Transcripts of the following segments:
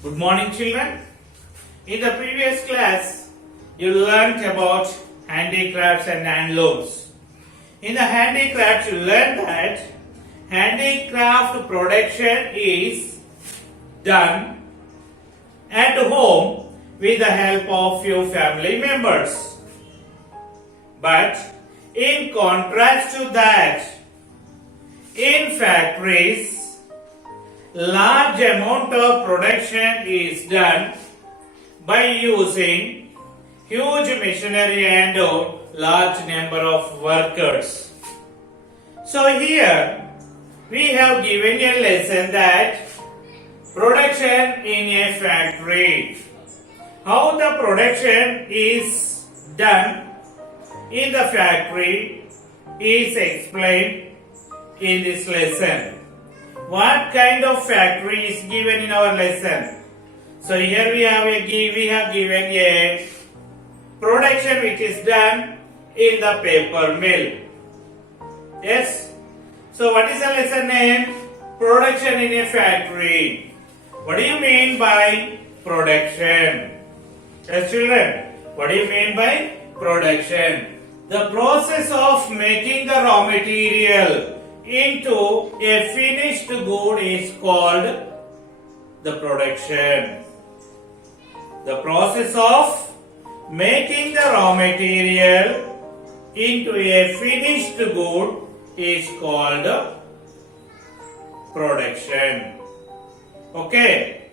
Good morning, children. In the previous class, you learnt about handicrafts and handlooms. In the handicrafts, you learned that handicraft production is done at home with the help of few family members. But in contrast to that, in factories, large amount of production is done by using huge machinery and a large number of workers. So here we have given a lesson that production in a factory. How the production is done in the factory is explained in this lesson. What kind of factory is given in our lesson? So here we have given a production which is done in the paper mill. Yes. So what is the lesson name? Production in a factory. What do you mean by production? Yes, children. What do you mean by production? The process of making the raw material into a finished good is called the production. The process of making the raw material into a finished good is called production. Okay.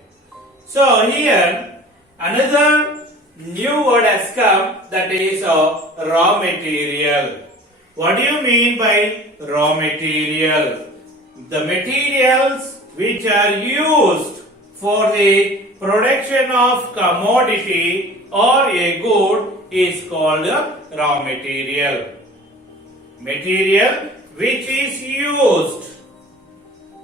So here another new word has come, that is raw material. What do you mean by raw material? The materials which are used for the production of commodity or a good is called raw material. Material which is used.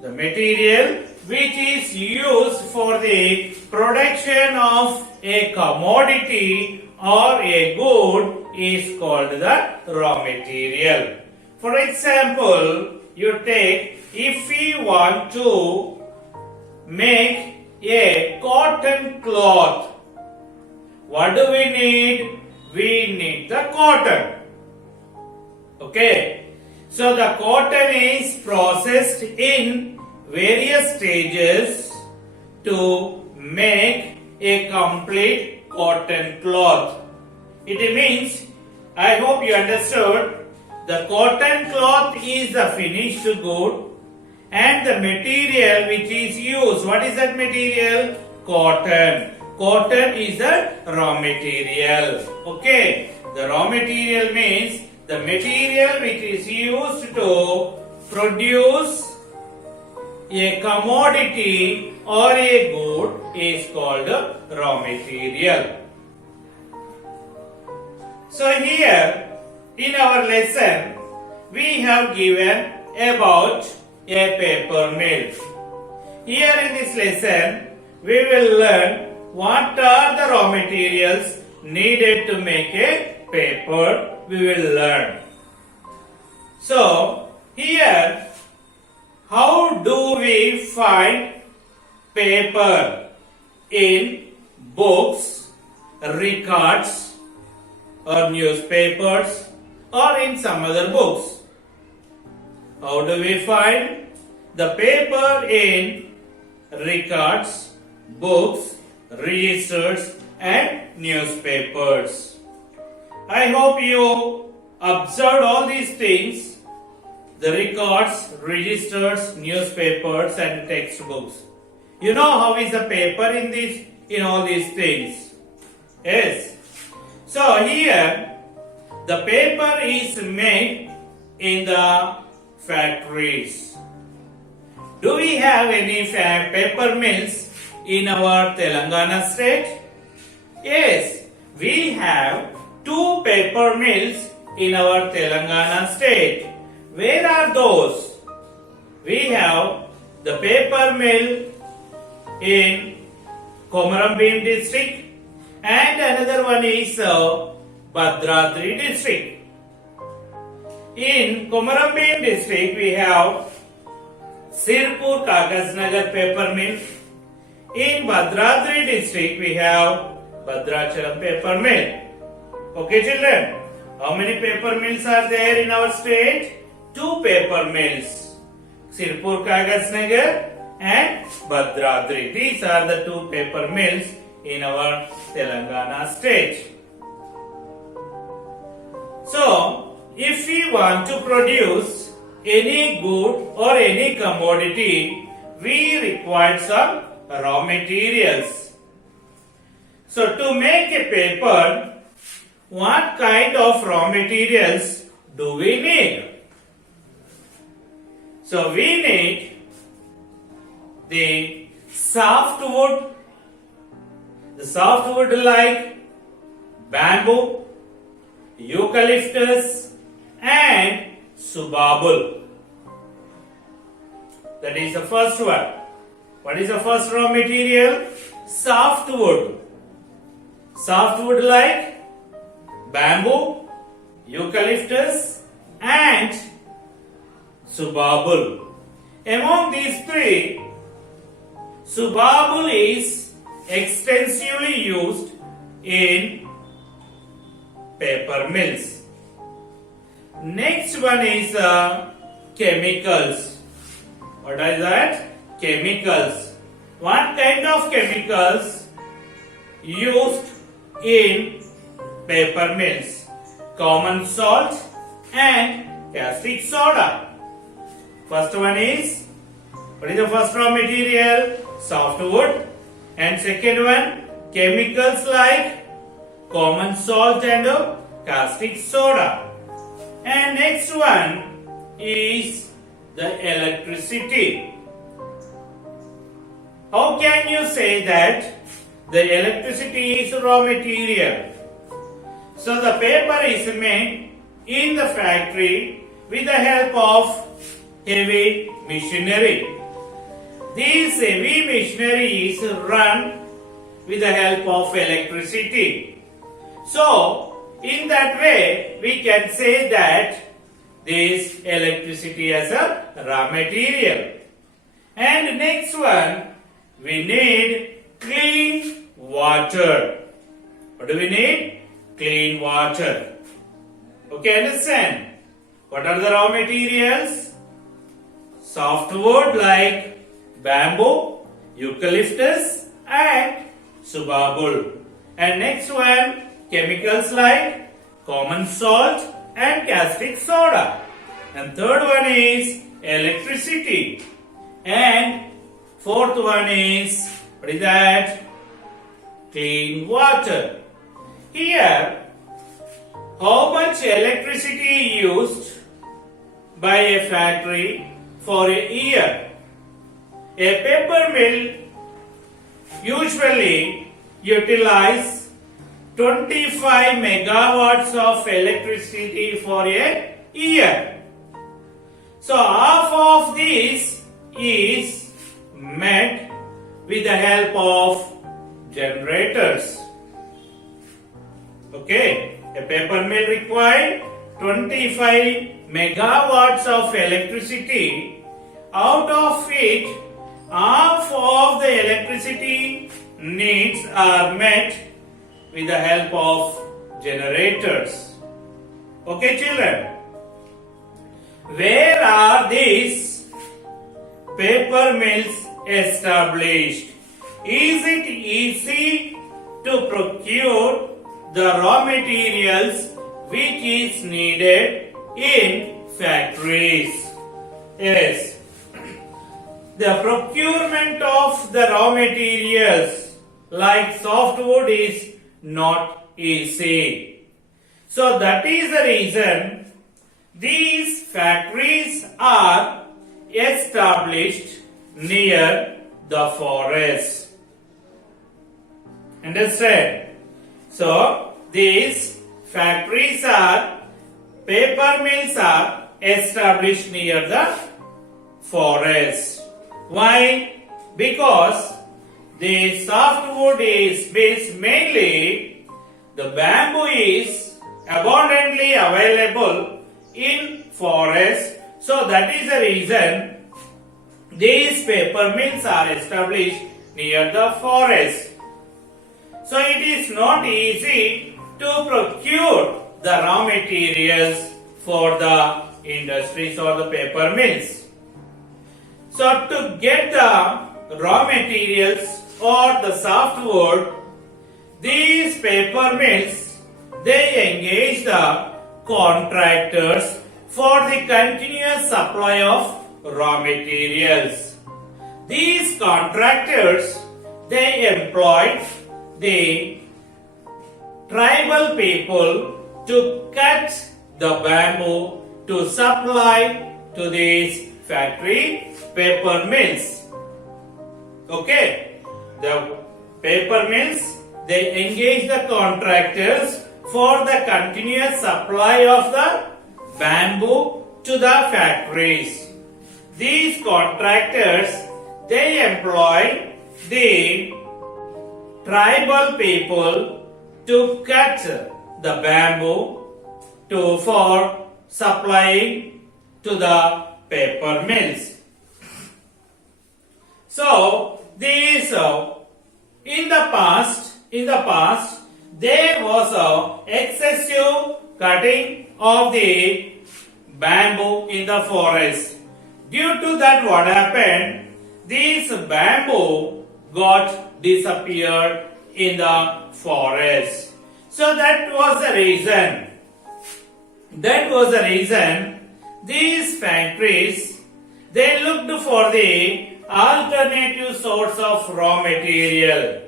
The material which is used for the production of a commodity or a good is called the raw material. For example, you take, if we want to make a cotton cloth, what do we need? We need the cotton. Okay. So the cotton is processed in various stages to make a complete cotton cloth. It means, I hope you understood, the cotton cloth is the finished good and the material which is used. What is that material? Cotton. Cotton is the raw material. Okay. The raw material means the material which is used to produce a commodity or a good is called raw material. So here in our lesson we have given about a paper mill. Here in this lesson we will learn what are the raw materials needed to make a paper. We will learn. So here, how do we find paper in books, records, or newspapers, or in some other books? How do we find the paper in records, books, registers, and newspapers? I hope you observed all these things, the records, registers, newspapers, and textbooks. You know how is the paper in all these things? Yes. So here the paper is made in the factories. Do we have any paper mills in our Telangana state? Yes, we have 2 paper mills in our Telangana state. Where are those? We have the paper mill in Komarambim district and another one is Bhadradri district. In Komarambim district we have Sirpur Kagasnagar paper mill. In Bhadradri district, we have Bhadrachalam paper mill. Okay, children. How many paper mills are there in our state? 2 paper mills. Sirpur Kagasnagar and Bhadradri. These are the 2 paper mills in our Telangana state. So, if we want to produce any good or any commodity, we require some raw materials. So, to make a paper, what kind of raw materials do we need? So, we need the softwood like bamboo, eucalyptus and subabul. That is the first one. What is the first raw material? Softwood. Softwood like bamboo, eucalyptus and subabul. Among these 3, subabul is extensively used in paper mills. Next one is chemicals. What is that? Chemicals. What kind of chemicals used in paper mills? Common salt and caustic soda. First one is, what is the first raw material? Softwood. And second one, chemicals like common salt and caustic soda. And next one is the electricity. How can you say that the electricity is raw material? So the paper is made in the factory with the help of heavy machinery. This heavy machinery is run with the help of electricity. So, in that way, we can say that this electricity as a raw material. And next one, we need clean water. What do we need? Clean water. Okay, understand? What are the raw materials? Softwood like bamboo, eucalyptus and subabul. And next one, chemicals like common salt and caustic soda. And third one is electricity. And fourth one is, what is that? Clean water. Here, how much electricity used by a factory for a year? A paper mill usually utilize 25 megawatts of electricity for a year. So half of this is met with the help of generators. Okay, a paper mill required 25 megawatts of electricity. Out of it, half of the electricity needs are met with the help of generators. Okay, children. Where are these paper mills established? Is it easy to procure the raw materials which is needed in factories? Yes. The procurement of the raw materials like softwood is not easy. So that is the reason these factories are established near the forest. Understand? So these factories are, paper mills are established near the forest. Why? Because the softwood is based mainly, the bamboo is abundantly available in forest. So that is the reason these paper mills are established near the forest. So it is not easy to procure the raw materials for the industries or the paper mills. So to get the raw materials or the softwood, these paper mills, they engage the contractors for the continuous supply of raw materials. These contractors, they employ the tribal people to cut the bamboo to supply to these factory paper mills. Okay, the paper mills, they engage the contractors for the continuous supply of the bamboo to the factories. These contractors, they employ the tribal people to cut the bamboo for supplying to the paper mills. So these in the past there was excessive cutting of the bamboo in the forest. Due to that, what happened? These bamboo got disappeared in the forest. So that was the reason. These factories, they looked for the alternative source of raw material.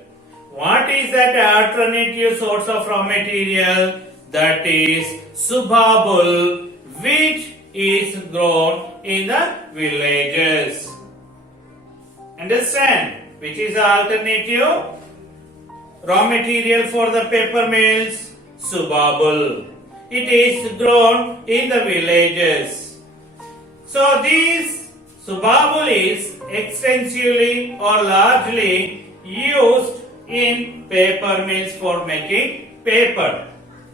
What is that alternative source of raw material? That is subabul, which is grown in the villages. Understand? Which is the alternative raw material for the paper mills? Subabul. It is grown in the villages. So this subabul is extensively or largely used in paper mills for making paper.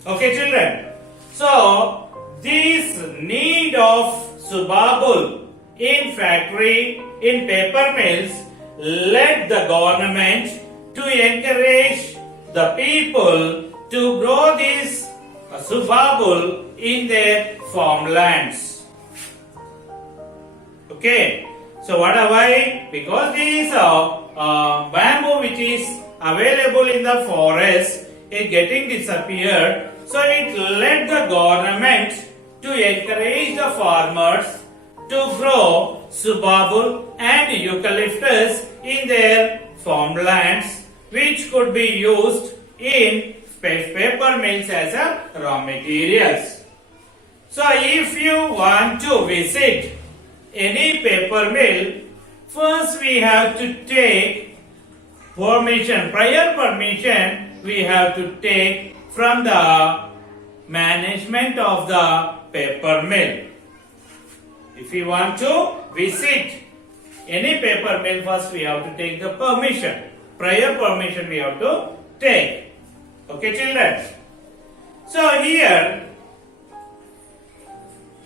Okay, children? So this need of subabul in factory, in paper mills, led the government to encourage the people to grow this subabul in their farmlands. Okay, so what are why? Because these bamboo which is available in the forest is getting disappeared, so it led the government to encourage the farmers to grow subabul and eucalyptus in their farmlands, which could be used in paper mills as a raw materials. So if you want to visit any paper mill, first we have to take permission, prior permission we have to take from the management of the paper mill. If we want to visit any paper mill, first we have to take the permission. Prior permission we have to take. Okay, children? So here,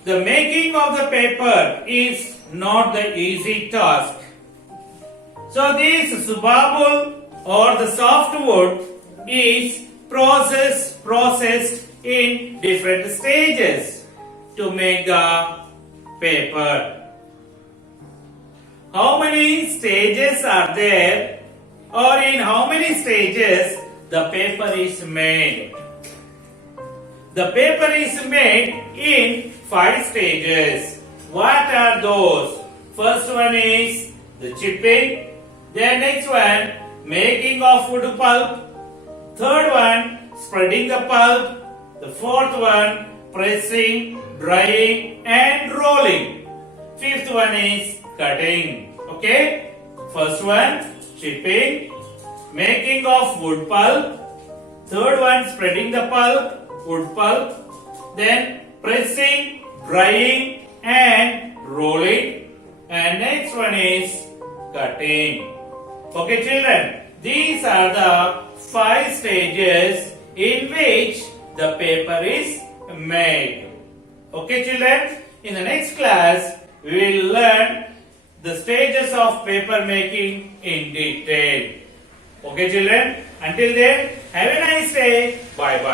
the making of the paper is not the easy task. So this subabul or the softwood is processed in different stages to make the paper. How many stages are there, or in how many stages the paper is made? The paper is made in 5 stages. What are those? First one is the chipping. Then next one, making of wood pulp. Third one, spreading the pulp. The fourth one, pressing, drying and rolling. Fifth one is cutting. Okay? First one, chipping, making of wood pulp. Third one, spreading the pulp, wood pulp. Then pressing, drying and rolling. And next one is cutting. Okay, children, these are the 5 stages in which the paper is made. Okay, children, in the next class we will learn the stages of paper making in detail. Okay children, until then have a nice day. Bye bye.